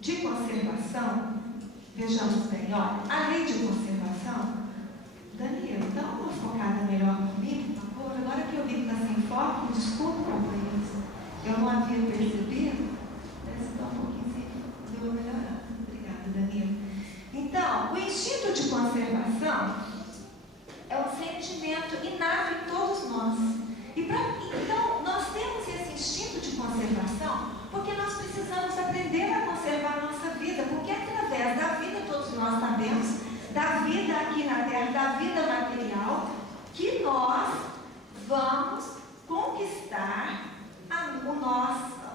de conservação, vejamos bem, olha, a lei de conservação, Daniel, dá uma focada melhor comigo, por favor, agora que eu vi que está sem foco, desculpa, companheiros, eu não havia percebido, parece que está um pouquinho, deu uma melhorada. Obrigada, Daniel. Então, o instinto de conservação é um sentimento inato em todos nós. Então, nós temos esse instinto de conservação porque nós precisamos aprender a conservar a nossa vida, porque através da vida, todos nós sabemos, da vida aqui na Terra, da vida material, que nós vamos conquistar o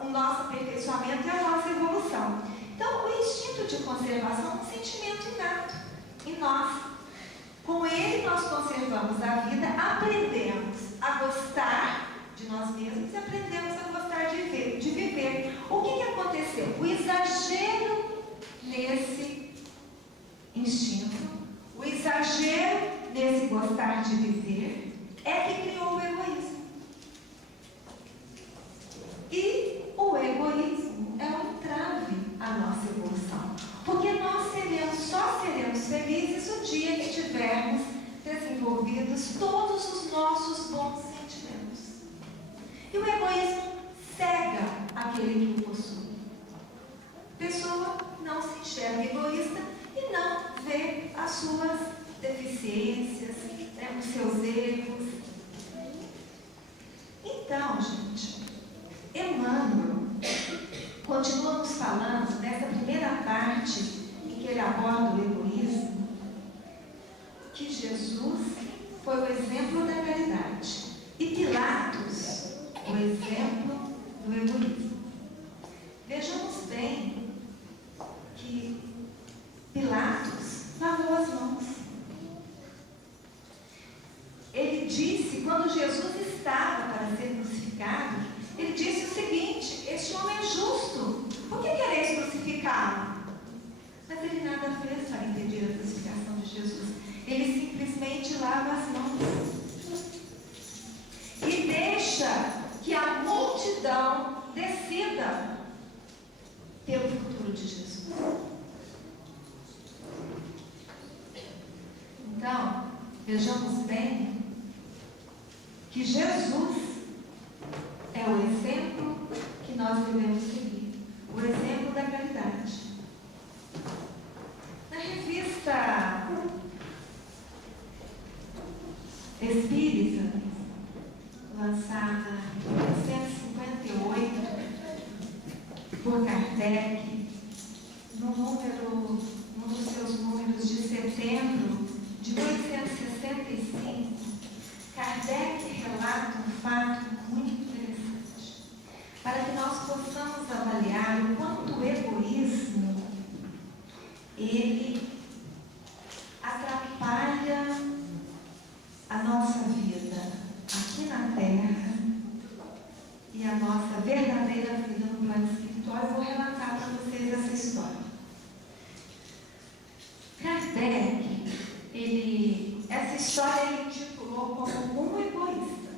nosso aperfeiçoamento e a nossa evolução. Então, o instinto de conservação é um sentimento inato em nós. Com ele nós conservamos a vida, aprendemos a gostar de nós mesmos e aprendemos a gostar de viver. O que aconteceu? O exagero nesse instinto, o exagero nesse gostar de viver é que criou o egoísmo. E o egoísmo é um entrave à nossa evolução. Porque nós só seremos felizes o dia que tivermos desenvolvidos todos os nossos bons sentimentos. E o egoísmo cega aquele que o possui. A pessoa não se enxerga egoísta e não vê as suas deficiências, os seus erros. Então, gente, Emmanuel continua nos falando nessa primeira parte em que ele aborda o egoísmo, que Jesus foi o exemplo da caridade e Pilatos o exemplo do egoísmo. Vejamos bem que Pilatos lavou as mãos. Ele disse, quando Jesus estava para ser crucificado, ele disse o seguinte: este homem é justo, por que quereis crucificá-lo? Mas ele nada fez para impedir a crucificação de Jesus. Ele simplesmente lava as mãos e deixa que a multidão decida pelo futuro de Jesus. Então, vejamos bem que Jesus é o exemplo que nós devemos seguir, o exemplo da caridade. Na revista Espírita, lançada em 1958 por Kardec, num dos seus números de setembro de 1865, Kardec relata um fato muito interessante, para que nós possamos avaliar o quanto o egoísmo ele atrapalha a nossa vida aqui na Terra e a nossa verdadeira vida no plano espiritual. Eu vou relatar para vocês essa história. Kardec, essa história ele intitulou como Um Egoísta.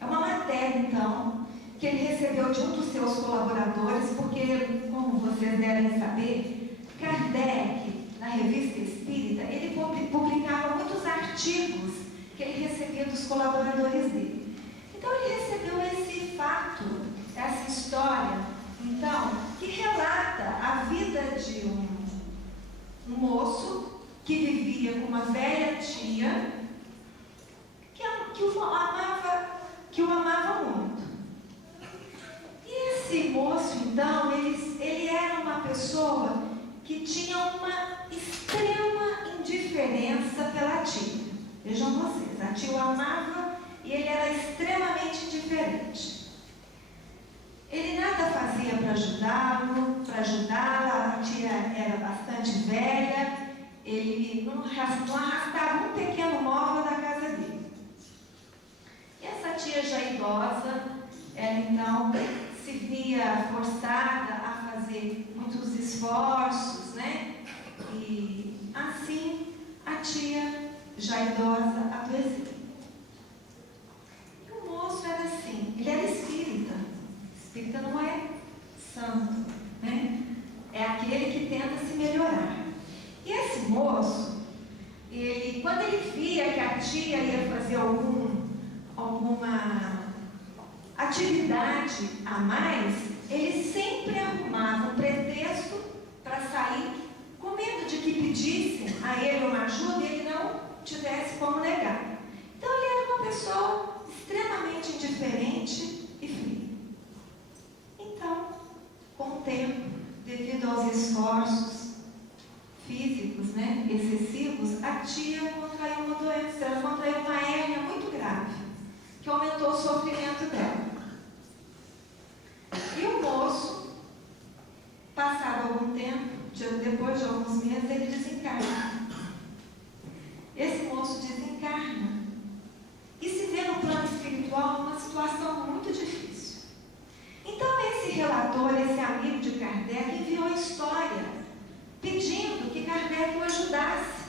É uma matéria, então, que ele recebeu de um dos seus colaboradores, porque, como vocês devem saber, Kardec, na Revista Espírita, ele publicava muitos artigos que ele recebia dos colaboradores dele. Então, ele recebeu esse fato, essa história, então, que relata a vida de um moço que vivia com uma velha tia que o amava muito. E esse moço, então, ele era uma pessoa que tinha uma extrema indiferença pela tia. Vejam vocês, a tia o amava e ele era extremamente indiferente. Ele nada fazia para ajudá-la, a tia era bastante velha, ele não arrastava um pequeno móvel da casa dele. E essa tia já idosa, ela então se via forçada a fazer muitos esforços, né? E assim a tia já idosa adoeceu. E o moço era assim, ele era espírita. Espírita não é santo, né? aquele que tenta se melhorar. E esse moço, quando ele via que a tia ia fazer alguma atividade a mais, ele sempre arrumava um pretexto para sair, com medo de que pedissem a ele uma ajuda e ele não tivesse como negar. Então ele era uma pessoa extremamente indiferente e fria. Então, com o tempo, devido aos esforços físicos, excessivos, a tia contraiu uma doença, ela contraiu uma hérnia muito grave, que aumentou o sofrimento dela. E o moço, passado algum tempo, depois de alguns meses, ele desencarna. Esse moço desencarna e se vê no plano espiritual numa situação muito difícil. Então esse relator, esse amigo de Kardec, enviou a história pedindo que Kardec o ajudasse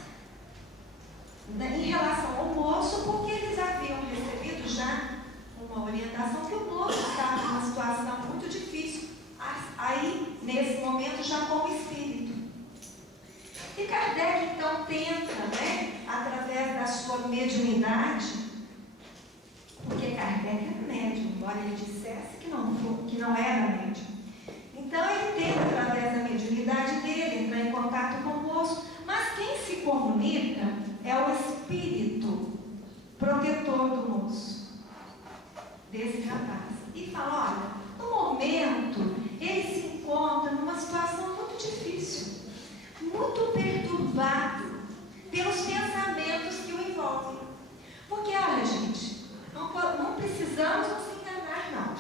em relação ao moço, porque eles haviam recebido já uma orientação que o moço estava numa situação muito difícil, aí nesse momento já como espírito. E Kardec então tenta, através da sua mediunidade, porque Kardec era médium, embora ele dissesse que não era médium. Então ele tenta, através da mediunidade dele, entrar em contato com o moço, mas quem se comunica é o espírito protetor do moço, desse rapaz. E fala, olha, no momento ele se encontra numa situação muito difícil, muito perturbado pelos pensamentos que o envolvem. Porque, olha, gente, não precisamos nos enganar, não.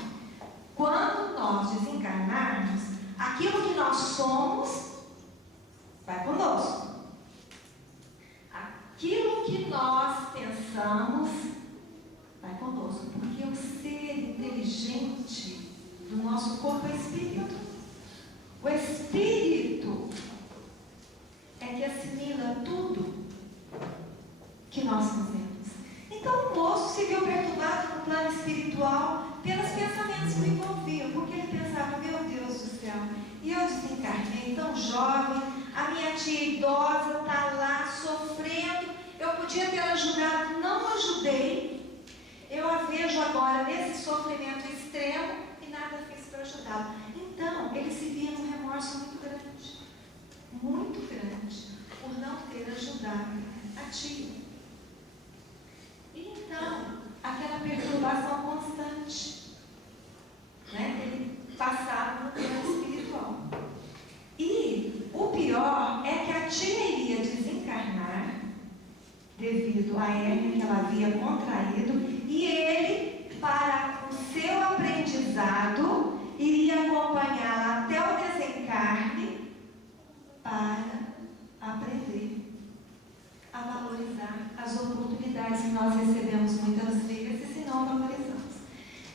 Quando nós desencarnarmos, aquilo que nós somos vai conosco. Aquilo que nós pensamos vai conosco. Porque o ser inteligente do nosso corpo é espírito. O espírito é que assimila tudo que nós fazemos. Então o moço se viu perturbado no plano espiritual pelos pensamentos que o envolviam, porque ele pensava, meu Deus do céu, e eu desencarnei tão jovem, a minha tia idosa está lá sofrendo, eu podia ter ajudado, não ajudei, eu a vejo agora nesse sofrimento extremo e nada fiz para ajudá-la. Então ele se via num remorso muito grande, por não ter ajudado a tia. E então, aquela perturbação constante, ele passava no plano espiritual. E o pior é que a tia iria desencarnar devido à hérnia que ela havia contraído, e ele, para o seu aprendizado, iria acompanhá-la até o desencarne para aprender a valorizar as oportunidades que nós recebemos muitas vezes e não valorizamos.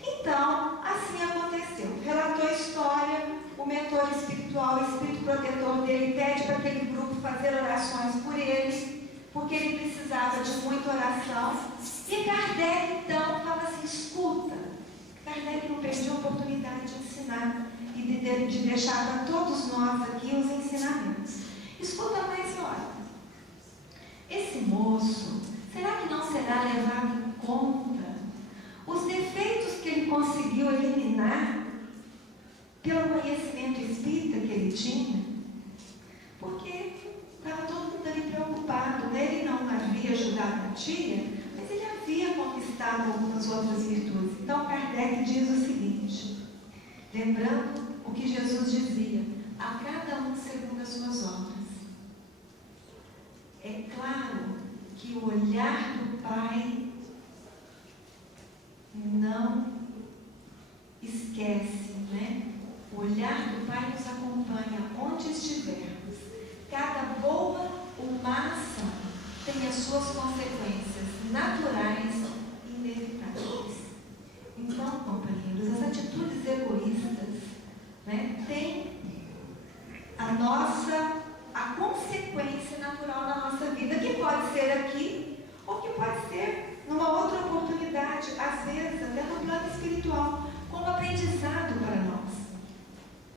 Então, assim aconteceu. Relatou a história, o mentor espiritual, o espírito protetor dele, pede para aquele grupo fazer orações por ele, porque ele precisava de muita oração. E Kardec, então, fala assim, escuta. Kardec não perdeu a oportunidade de ensinar e de deixar para todos nós aqui os ensinamentos. Escuta mais, olha. Esse moço, será que não será levado em conta os defeitos que ele conseguiu eliminar pelo conhecimento espírita que ele tinha? Porque estava todo mundo ali preocupado, ele não havia ajudado a tia, mas ele havia conquistado algumas outras virtudes. Então Kardec diz o seguinte, lembrando o que Jesus dizia, a cada um segundo as suas obras. É claro que o olhar do Pai não esquece, O olhar do Pai nos acompanha onde estivermos. Cada boa ou massa tem as suas consequências naturais